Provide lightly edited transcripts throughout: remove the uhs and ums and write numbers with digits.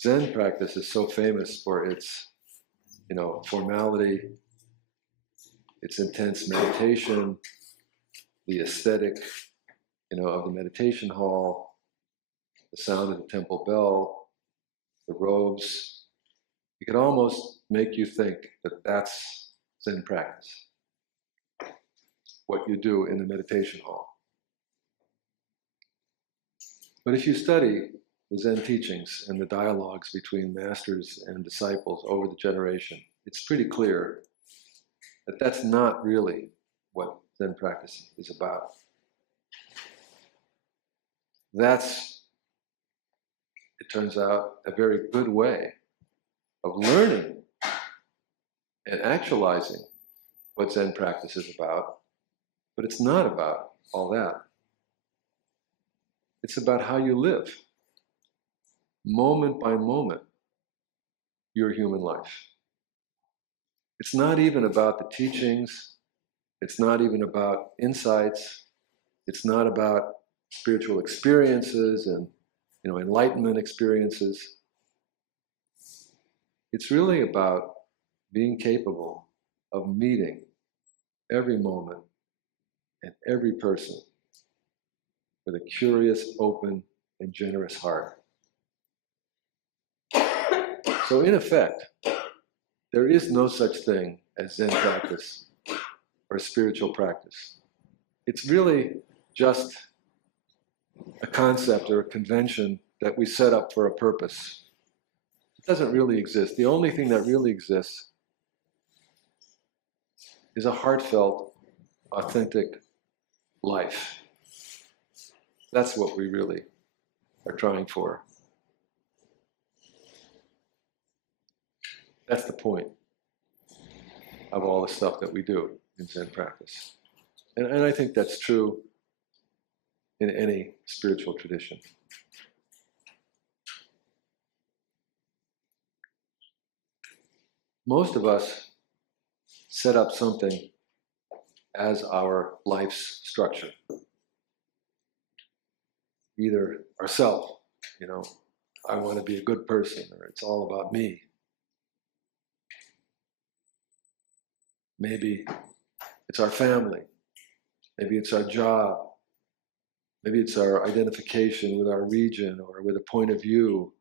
Zen practice is so famous for its, formality, its intense meditation, the aesthetic, of the meditation hall, the sound of the temple bell, the robes. It could almost make you think that that's Zen practice, what you do in the meditation hall. But if you study the Zen teachings and the dialogues between masters and disciples over the generation, it's pretty clear that that's not really what Zen practice is about. That's, it turns out, a very good way of learning and actualizing what Zen practice is about, but it's not about all that. It's about how you live, moment by moment, your human life. It's not even about the teachings, it's not even about insights, it's not about spiritual experiences and enlightenment experiences. It's really about being capable of meeting every moment and every person with a curious, open, and generous heart. So in effect, there is no such thing as Zen practice or spiritual practice. It's really just a concept or a convention that we set up for a purpose. It doesn't really exist. The only thing that really exists is a heartfelt, authentic life. That's what we really are trying for. That's the point of all the stuff that we do in Zen practice. And I think that's true in any spiritual tradition. Most of us set up something as our life's structure. Either ourselves, I want to be a good person, or it's all about me. Maybe it's our family. Maybe it's our job. Maybe it's our identification with our region or with a point of view.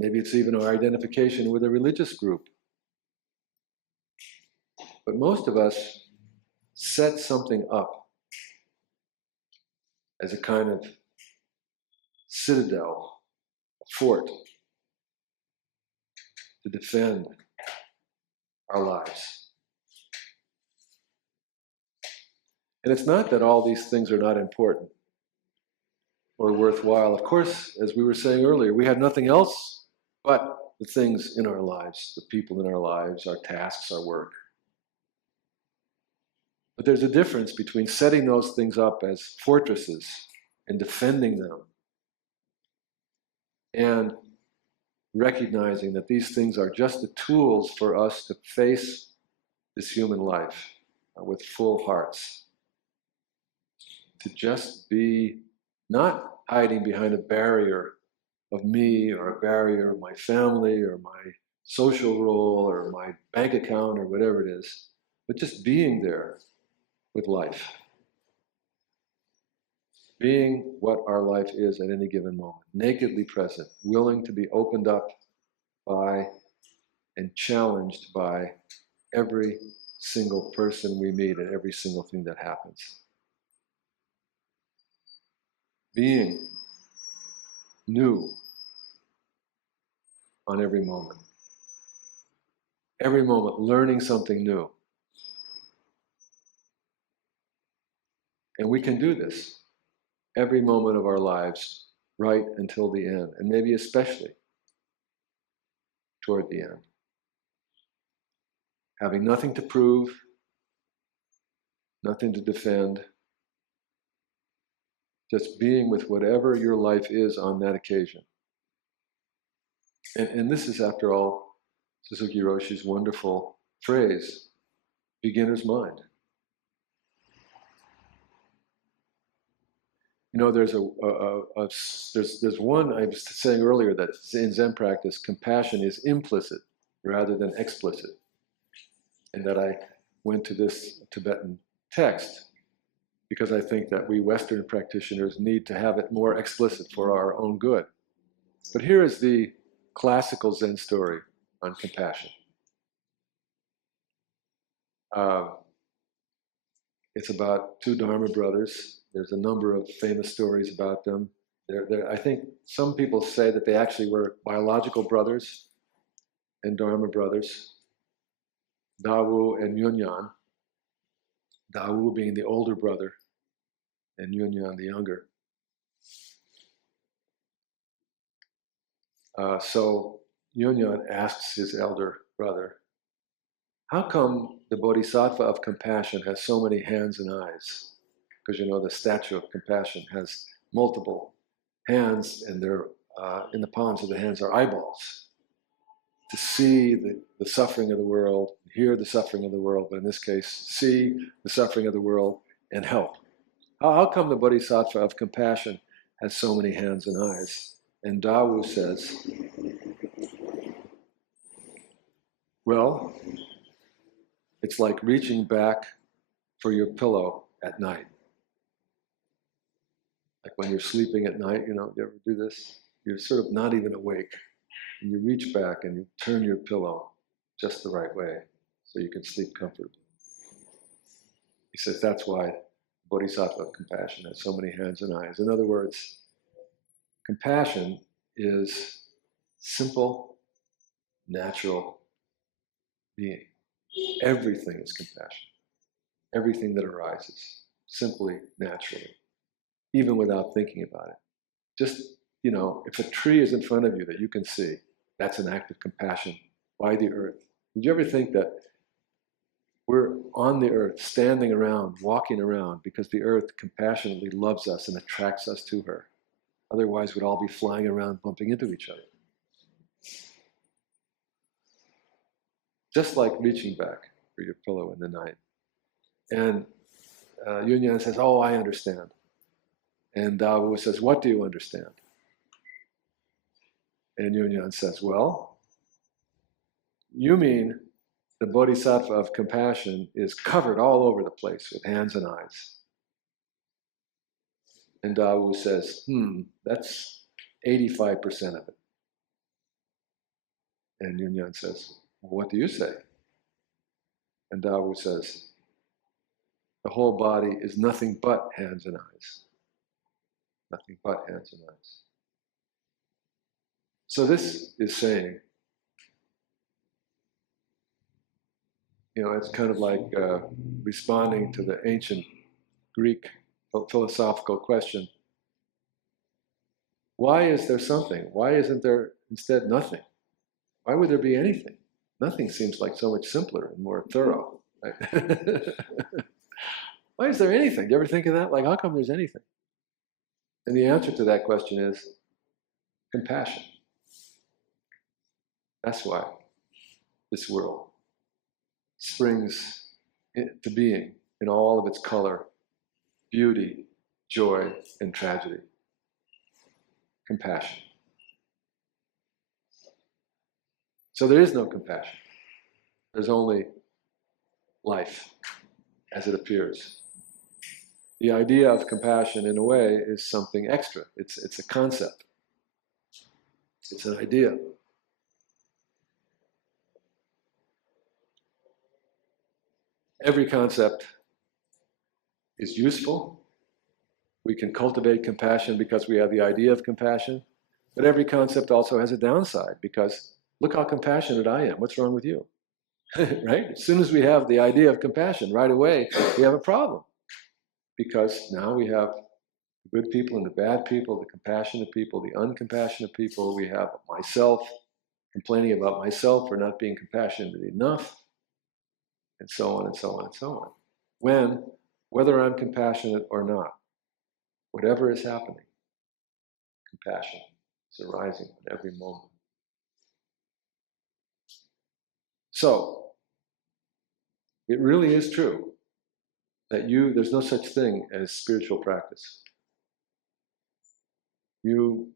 Maybe it's even our identification with a religious group. But most of us set something up as a kind of citadel, a fort, to defend our lives. And it's not that all these things are not important or worthwhile. Of course, as we were saying earlier, we have nothing else but the things in our lives, the people in our lives, our tasks, our work. But there's a difference between setting those things up as fortresses and defending them and recognizing that these things are just the tools for us to face this human life with full hearts. To just be not hiding behind a barrier of me or a barrier of my family or my social role or my bank account or whatever it is, but just being there with life. Being what our life is at any given moment, nakedly present, willing to be opened up by and challenged by every single person we meet and every single thing that happens. Being new on every moment. Every moment learning something new. And we can do this every moment of our lives right until the end, and maybe especially toward the end. Having nothing to prove, nothing to defend, just being with whatever your life is on that occasion. And this is, after all, Suzuki Roshi's wonderful phrase, beginner's mind. You know, there's there's one I was saying earlier that in Zen practice, compassion is implicit rather than explicit, and that I went to this Tibetan text because I think that we Western practitioners need to have it more explicit for our own good. But here is the classical Zen story on compassion. It's about two Dharma brothers. There's a number of famous stories about them. I think some people say that they actually were biological brothers and Dharma brothers, Dawu and Yunyan. Dawu being the older brother and Yunyan the younger. So Yunyan asks his elder brother, how come the Bodhisattva of compassion has so many hands and eyes? Because you know the statue of compassion has multiple hands, and they're in the palms of the hands are eyeballs to see the suffering of the world, hear the suffering of the world, but in this case, see the suffering of the world and help. How come the Bodhisattva of compassion has so many hands and eyes? And Dawu says, well, it's like reaching back for your pillow at night. Like when you're sleeping at night, you ever do this? You're sort of not even awake. And you reach back and you turn your pillow just the right way so you can sleep comfortably. He says that's why Bodhisattva of compassion has so many hands and eyes. In other words, compassion is simple, natural being. Everything is compassion. Everything that arises, simply, naturally, even without thinking about it. Just, if a tree is in front of you that you can see, that's an act of compassion by the earth. Did you ever think that we're on the earth, standing around, walking around, because the earth compassionately loves us and attracts us to her? Otherwise, we'd all be flying around, bumping into each other. Just like reaching back for your pillow in the night. And Yunyan says, oh, I understand. And Dawu says, what do you understand? And Yunyan says, well, you mean the Bodhisattva of compassion is covered all over the place with hands and eyes. And Dawu says, that's 85% of it. And Yunyan says, well, what do you say? And Dawu says, the whole body is nothing but hands and eyes. Nothing but hands and eyes. So this is saying, it's kind of like responding to the ancient Greek philosophical question, why is there something? Why isn't there instead nothing? Why would there be anything? Nothing seems like so much simpler and more thorough. Right? Why is there anything? Do you ever think of that? Like, how come there's anything? And the answer to that question is compassion. That's why this world springs into being in all of its color, beauty, joy, and tragedy. Compassion. So there is no compassion. There's only life as it appears. The idea of compassion, in a way, is something extra. It's a concept. It's an idea. Every concept is useful. We can cultivate compassion because we have the idea of compassion. But every concept also has a downside because look how compassionate I am. What's wrong with you? Right? As soon as we have the idea of compassion, right away, we have a problem. Because now we have the good people and the bad people, the compassionate people, the uncompassionate people. We have myself complaining about myself for not being compassionate enough, and so on and so on and so on. Whether I'm compassionate or not, whatever is happening, compassion is arising at every moment. So, it really is true that there's no such thing as spiritual practice. You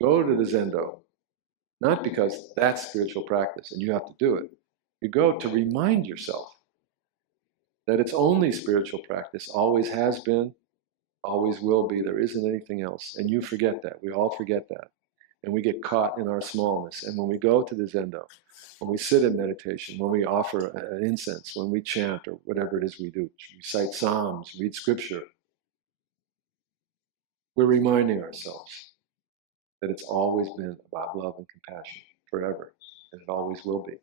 go to the Zendo, not because that's spiritual practice and you have to do it. You go to remind yourself that it's only spiritual practice, always has been, always will be. There isn't anything else. And you forget that. We all forget that. And we get caught in our smallness. And when we go to the Zendo, when we sit in meditation, when we offer an incense, when we chant or whatever it is we do, recite psalms, read scripture, we're reminding ourselves that it's always been about love and compassion forever, and it always will be.